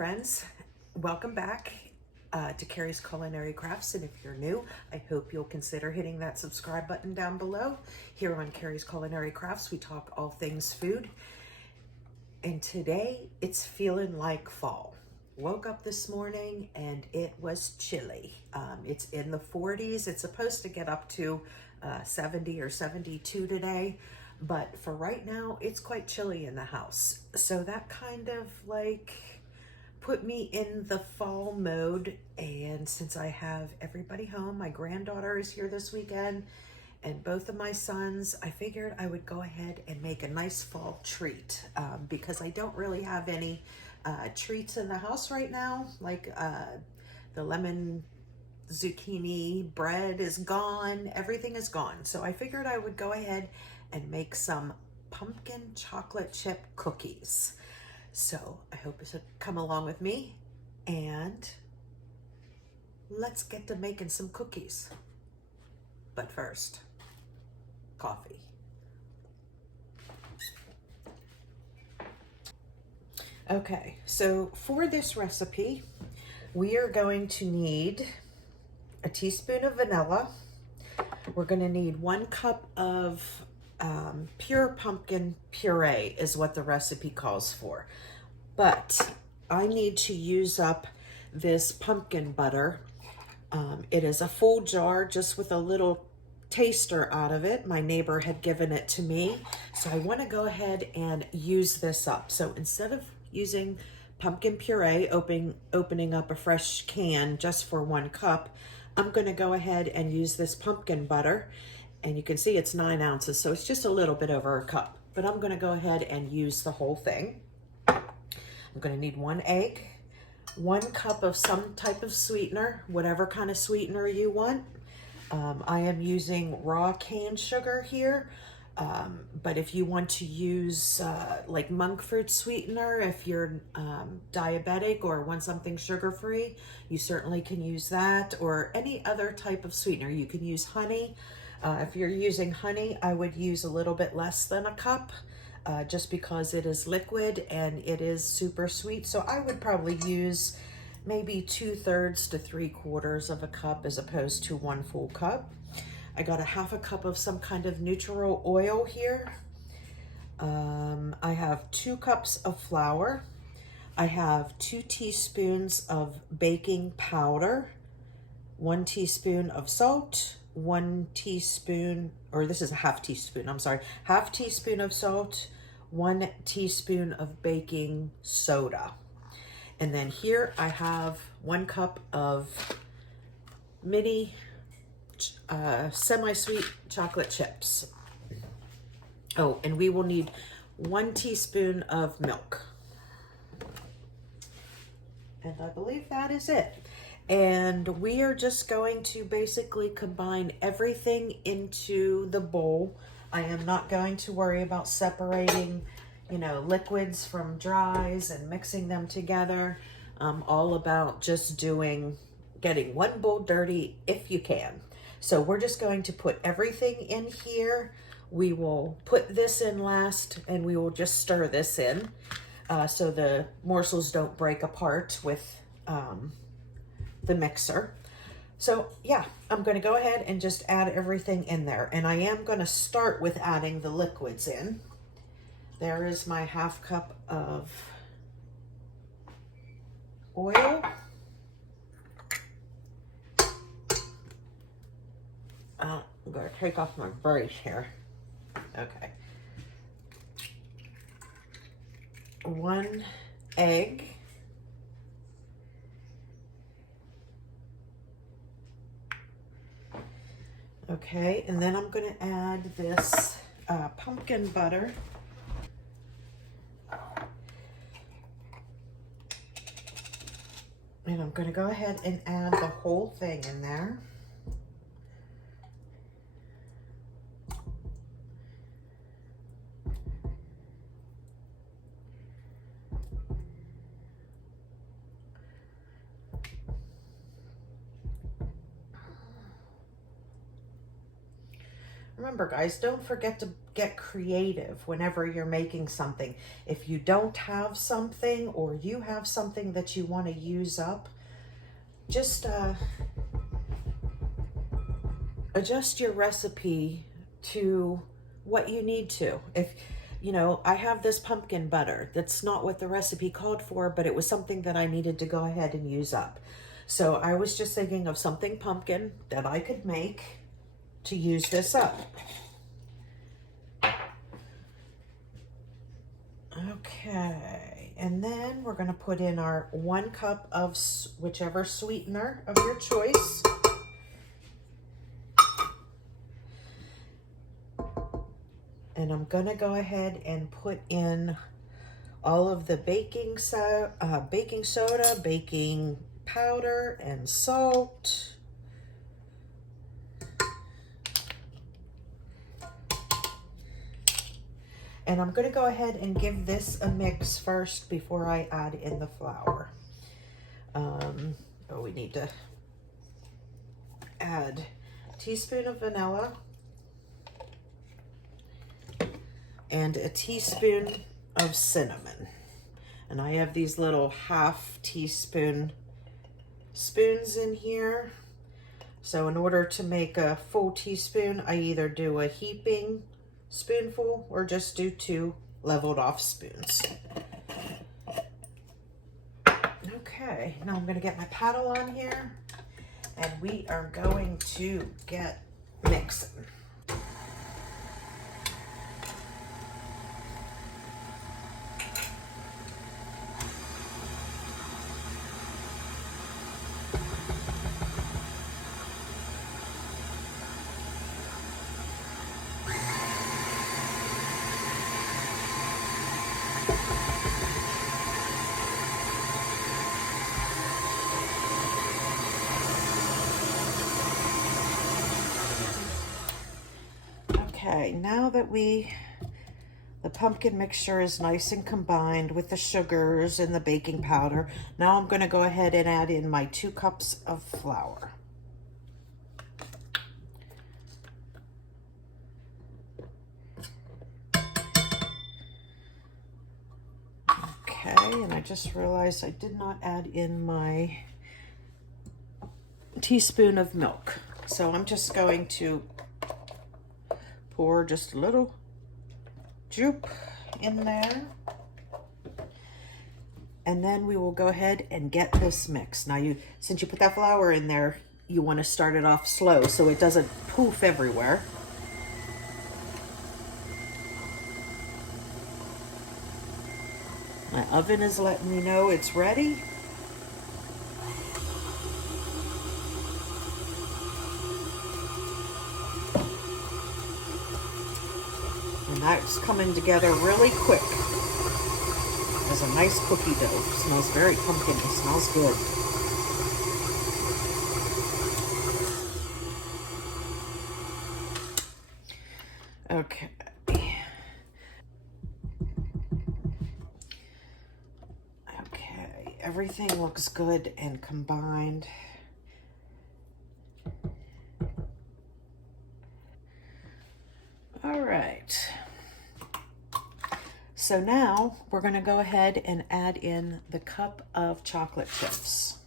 friends, welcome back to Carrie's Culinary Crafts, and if you're new, I hope you'll consider hitting that subscribe button down below. Here on Carrie's Culinary Crafts, we talk all things food, and today it's feeling like fall. Woke up this morning and it was chilly. It's in the 40s. It's supposed to get up to 70 or 72 today, but for right now, it's quite chilly in the house. So that kind of like put me in the fall mode. And since I have everybody home, my granddaughter is here this weekend and both of my sons, I figured I would go ahead and make a nice fall treat because I don't really have any treats in the house right now. Like the lemon zucchini bread is gone, everything is gone. So I figured I would go ahead and make some pumpkin chocolate chip cookies. So I hope you'll come along with me and let's get to making some cookies. But first, coffee. Okay, so for this recipe, we are going to need a teaspoon of vanilla. We're going to need 1 cup of pure pumpkin puree is what the recipe calls for. But I need to use up this pumpkin butter. It is a full jar just with a little taster out of it. My neighbor had given it to me, so I want to go ahead and use this up. So instead of using pumpkin puree, opening up a fresh can just for 1 cup, I'm going to go ahead and use this pumpkin butter. And you can see it's 9 ounces, so it's just a little bit over a cup. But I'm going to go ahead and use the whole thing. I'm going to need 1 egg, 1 cup of some type of sweetener, whatever kind of sweetener you want. I am using raw cane sugar here, but if you want to use like monk fruit sweetener, if you're diabetic or want something sugar-free, you certainly can use that, or any other type of sweetener. You can use honey. If you're using honey, I would use a little bit less than a cup, just because it is liquid and it is super sweet. So I would probably use maybe 2/3 to 3/4 of a cup as opposed to 1 full cup. I got a 1/2 cup of some kind of neutral oil here. I have 2 cups of flour. I have 2 teaspoons of baking powder, 1 teaspoon of salt, 1 teaspoon, or this is a 1/2 teaspoon, I'm sorry, 1/2 teaspoon of salt, 1 teaspoon of baking soda. And then here I have 1 cup of mini semi-sweet chocolate chips. Oh, and we will need 1 teaspoon of milk. And I believe that is it. And we are just going to basically combine everything into the bowl. I am not going to worry about separating, liquids from dries and mixing them together. I'm all about just getting 1 bowl dirty if you can. So we're just going to put everything in here. We will put this in last and we will just stir this in so the morsels don't break apart with the mixer. So yeah, I'm going to go ahead and just add everything in there. And I am going to start with adding the liquids in. There is my 1/2 cup of oil. I'm going to take off my brace here. Okay. 1 egg. Okay, and then I'm going to add this pumpkin butter. And I'm going to go ahead and add the whole thing in there. Remember, guys, don't forget to get creative whenever you're making something. If you don't have something or you have something that you want to use up, just adjust your recipe to what you need to. If, you know, I have this pumpkin butter. That's not what the recipe called for, but it was something that I needed to go ahead and use up. So I was just thinking of something pumpkin that I could make to use this up. Okay, and then we're gonna put in our 1 cup of whichever sweetener of your choice. And I'm gonna go ahead and put in all of the baking soda, baking powder, and salt. And I'm gonna go ahead and give this a mix first before I add in the flour. We need to add a teaspoon of vanilla and a teaspoon of cinnamon. And I have these little 1/2 teaspoon spoons in here. So in order to make a full teaspoon, I either do a heaping spoonful or just do 2 leveled off spoons. Okay, now I'm gonna get my paddle on here and we are going to get mixing. Okay, now that the pumpkin mixture is nice and combined with the sugars and the baking powder, now I'm going to go ahead and add in my 2 cups of flour. Okay, and I just realized I did not add in my teaspoon of milk. So I'm just going to pour just a little juice in there. And then we will go ahead and get this mix. Now since you put that flour in there, you want to start it off slow so it doesn't poof everywhere. My oven is letting me know it's ready. And that's coming together really quick. There's a nice cookie dough. It smells very pumpkin. It smells good. Okay. Okay, everything looks good and combined. All right. So now we're going to go ahead and add in the cup of chocolate chips.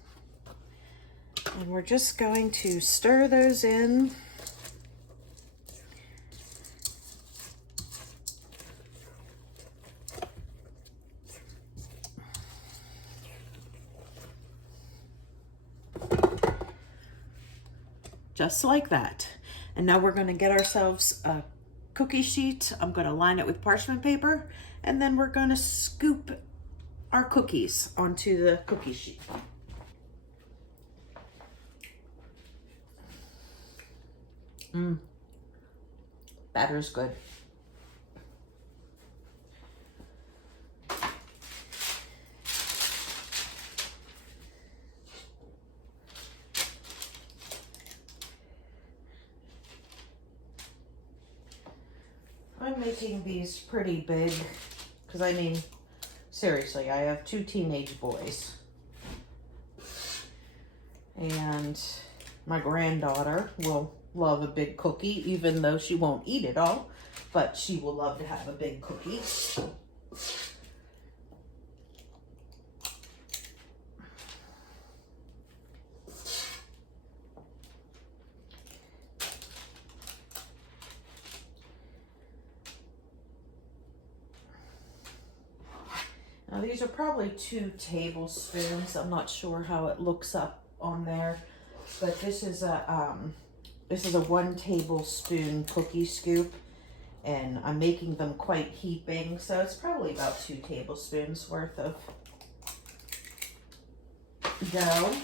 And we're just going to stir those in. Just like that. And now we're going to get ourselves a cookie sheet. I'm going to line it with parchment paper, and then we're going to scoop our cookies onto the cookie sheet. Batter's good. I'm making these pretty big because, I mean, seriously, I have 2 teenage boys. And my granddaughter will love a big cookie, even though she won't eat it all, but she will love to have a big cookie. Now these are probably 2 tablespoons. I'm not sure how it looks up on there, but this is a 1 tablespoon cookie scoop, and I'm making them quite heaping, so it's probably about 2 tablespoons worth of dough.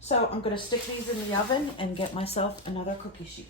So I'm going to stick these in the oven and get myself another cookie sheet.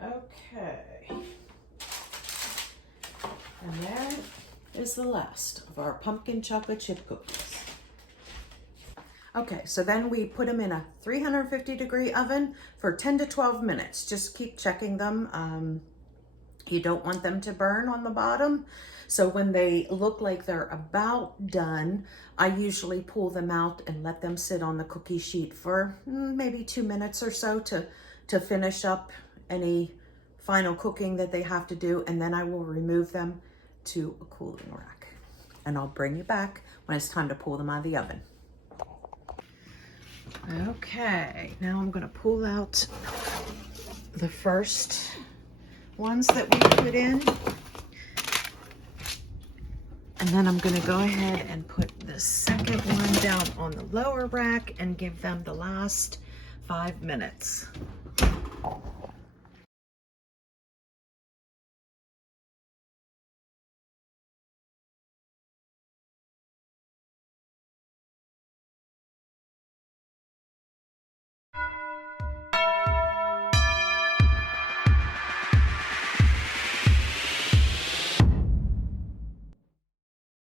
Okay, and there is the last of our pumpkin chocolate chip cookies. Okay, so then we put them in a 350-degree oven for 10 to 12 minutes. Just keep checking them. You don't want them to burn on the bottom. So when they look like they're about done, I usually pull them out and let them sit on the cookie sheet for maybe 2 minutes or so to finish up any final cooking that they have to do, and then I will remove them to a cooling rack. And I'll bring you back when it's time to pull them out of the oven. Okay, now I'm gonna pull out the first ones that we put in. And then I'm gonna go ahead and put the second one down on the lower rack and give them the last 5 minutes.